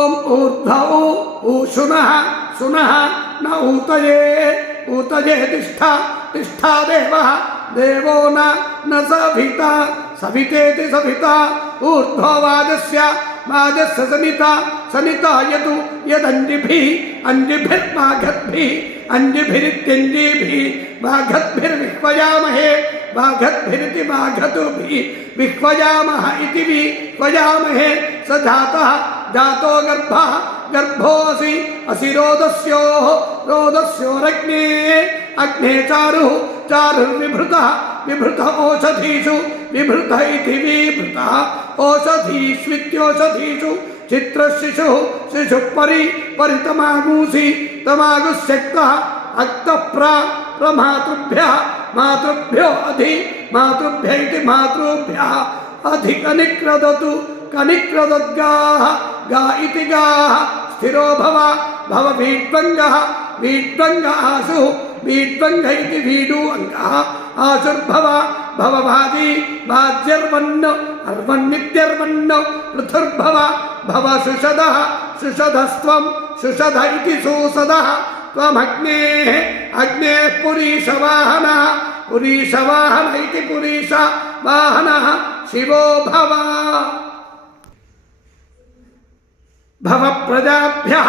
ओम ऊर्ध्व ऊषुनः सुनः न ऊतये ऊतये तिष्ठा तिष्ठा देवः देवो न सविता सवितेति सविता ऊर्ध्व वाजस्य वाजस्य सनिता सनिता यदु यदञ्जिभिः अञ्जिभिर्वाघद्भिः अञ्जिभिरित्यञ्जिभिः वाघद्भिर्विह्वयामहे वाघद्भिरिति वाघतुभिः विह्वयामः इति विह्वयामहे स जातः जातो गर्भः गर्भोऽसि असि रोदस्योः रोदस्योरग्ने अग्ने चारुः चारुर्विभृतः विभृत ओषधीषु विभृत इति विभृतः ओषधीष्वित्योषधीषु चित्रशिशुः शिशुः परितमागुंसि तमागुश्यक्तः अक्तप्रमातृभ्यः मातृभ्यो अधि मातृभ्य इति मातृभ्यः अधि कनिक्रदतु कनिक्रदद्गाः गा इति गाः स्थिरो भव वीड्वङ्गः वीड्वङ्ग आशुः वीड्वङ्ग इति वीडु अङ्गः आशुर्भव भवभाजी भाज्यर्वन्न अर्वन्नित्यर्वन्न पृथुर्भव भव सुषदः सुषदस्त्वं सुषद इति सुषदः त्वमग्नेः अग्नेः पुरीशवाहनः पुरीशवाहन इति पुरीशवाहनः शिवो भव प्रजाभ्यः